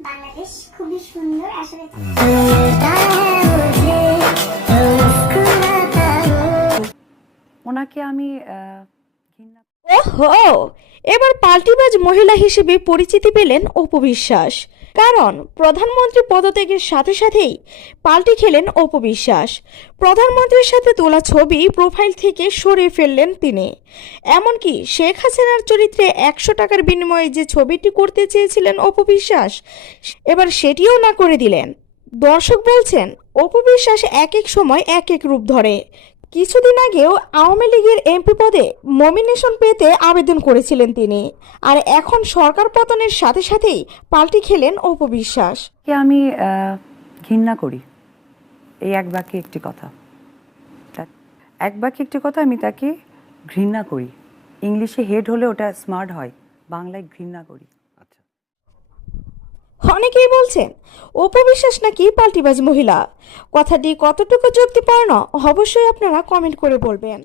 বাংলাদেশ খুবই সুন্দর আসলে ওনাকে আমি আহ, ঘৃণা এবার পাল্টিবাজ মহিলা হিসেবে পরিচিতি পেলেন অপু বিশ্বাস। কারণ প্রধানমন্ত্রী পদত্যাগের সাথে সাথেই পাল্টি খেলেন অপু বিশ্বাস। প্রধানমন্ত্রীর সাথে তোলা ছবি প্রোফাইল থেকে সরিয়ে ফেললেন তিনি। এমনকি শেখ হাসিনার চরিত্রে একশো টাকার বিনিময়ে যে ছবিটি করতে চেয়েছিলেন অপু বিশ্বাস, এবার সেটিও না করে দিলেন। দর্শক বলছেন, অপু বিশ্বাস এক এক সময় এক এক রূপ ধরে। কিছুদিন আগেও আওয়ামী লীগের এমপি পদে নমিনেশন পেতে আবেদন করেছিলেন তিনি। আর এখন সরকার পতনের সাথে সাথেই পাল্টি খেলেন অপু বিশ্বাস। কে আমি ঘৃণা করি? এই এক বাক্যে একটি কথা। এক বাক্যে একটি কথা, আমি তাকে ঘৃণা করি। ইংলিশে হেড হলে ওটা স্মার্ট হয়, বাংলায় ঘৃণা করি। অনেকেই বলছেন অপু বিশ্বাস নাকি পাল্টিবাজ মহিলা? কথাটি কতটুকু যুক্তিপূর্ণ, অবশ্যই আপনারা কমেন্ট করে বলবেন।